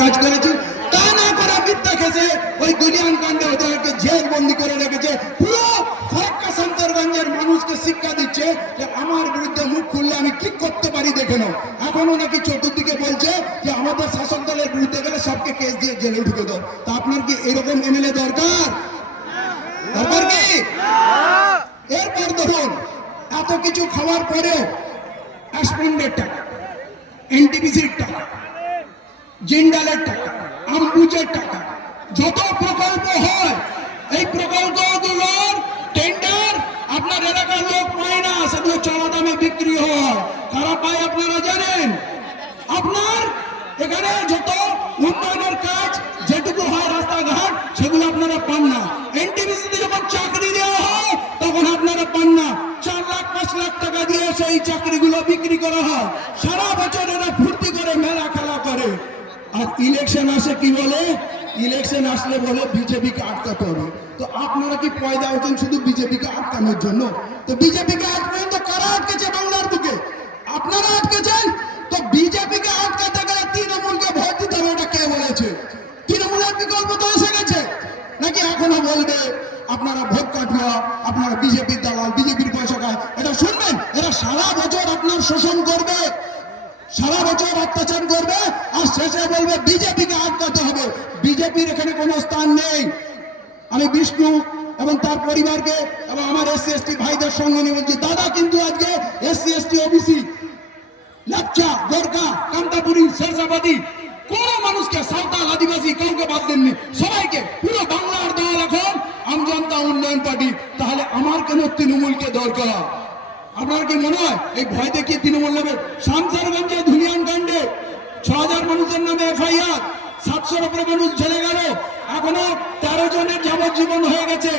কাজ করেছে, তা না করে মিথ্যা খেয়েছে ওই দুলিয়ান কাণ্ডে ওদেরকে জেল বন্দি করে রেখেছে। পুরো ফারাক্কা শান্তরগঞ্জের মানুষকে শিক্ষা দিচ্ছে যে আমার বিরুদ্ধে মুখ খুললে আমি কি করতে পারি দেখে নাও। এখনো নাকি চতুর্দিকে বলছে যে আমাদের শাসক দলের বিরুদ্ধে গেলে সবকে কেস দিয়ে জেলে ঢুকে দাও। তা আপনার কি এরকম এমএলএ দরকার? দরকার কি? এরপর ধরুন এত কিছু খাওয়ার পরেও অ্যাসপন্ডের টাকা, এনটিপিসির টাকা, জিন্দালের টাকা, আম্বুজের টাকা, যত প্রকল্প হয় এই প্রকল্পগুলোর টেন্ডার আপনার এলাকার লোক পায় না, সেগুলো চড়া দামে বিক্রি হয়। কারা পায় আপনারা জানেন? আপনার এখানে যত উন্নয়নের কাজ যেটুকু হয় রাস্তাঘাট সেগুলো আপনারা পান না। এনটিপিসিতে যখন চাকরি দেওয়া হয় তখন আপনারা পান না। 4 লাখ 5 লাখ টাকা দিয়ে সেই চাকরিগুলো বিক্রি করা হয়। সারা বছর এরা ফুর্তি করে মেলা খেলা করে, আর ইলেকশন আসে কি বলে? ইলেকশন আসলে বলে বিজেপিকে আটকাতে হবে। তো আপনারা কি পয়দা হচ্ছেন শুধু বিজেপিকে আটকানোর জন্য? তো বিজেপিকে আজ পর্যন্ত কারা আটকেছে বাংলার বুকে? আপনারা আটকেছেন। তো বিজেপিকে আটকাতে গেলে তৃণমূলকে ভোট দিতে হবে, এটা কে বলেছে? তৃণমূলের বিকল্প তো এসে গেছে। নাকি এখনো বলবে আপনারা ভোট কাটুয়া, আপনারা বিজেপির দালাল, বিজেপির পয়সা খায়? এটা শুনবেন? এরা সারা বছর আপনার শোষণ করবে, সারা বছর অত্যাচার করবে, আর শেষে বলবে বিজেপিকে আটকাতে হবে। বিজেপির এখানে কোনো স্থান নেই। আমি বিষ্ণু এবং তার পরিবারকে এবং আমার এসসি এসটি ভাইদের সঙ্গে নিয়ে বলছি, দাদা কিন্তু আজকে এসসি এসটি ওবিসি, লাচ্চা, গোর্খা, কান্তাপুরি, শেরশাবাদী কোন মানুষকে, সাঁওতাল, আদিবাসী কাউকে বাদ দেননি, সবাইকে, পুরো বাংলার দল এখন আমজনতা উন্নয়ন পার্টি। তাহলে আমার কেন তৃণমূলকে দরকার? আপনার কি মনে হয় এই ভয় দেখিয়ে তৃণমূল নেবে? শামসারগঞ্জে ধুলিয়ান কাণ্ডে 6000 মানুষের নামে এফআইআর, 700-এর উপরে মানুষ ঝেলে গেল, এখনো 13 জনের যাবজ্জীবন হয়ে গেছে।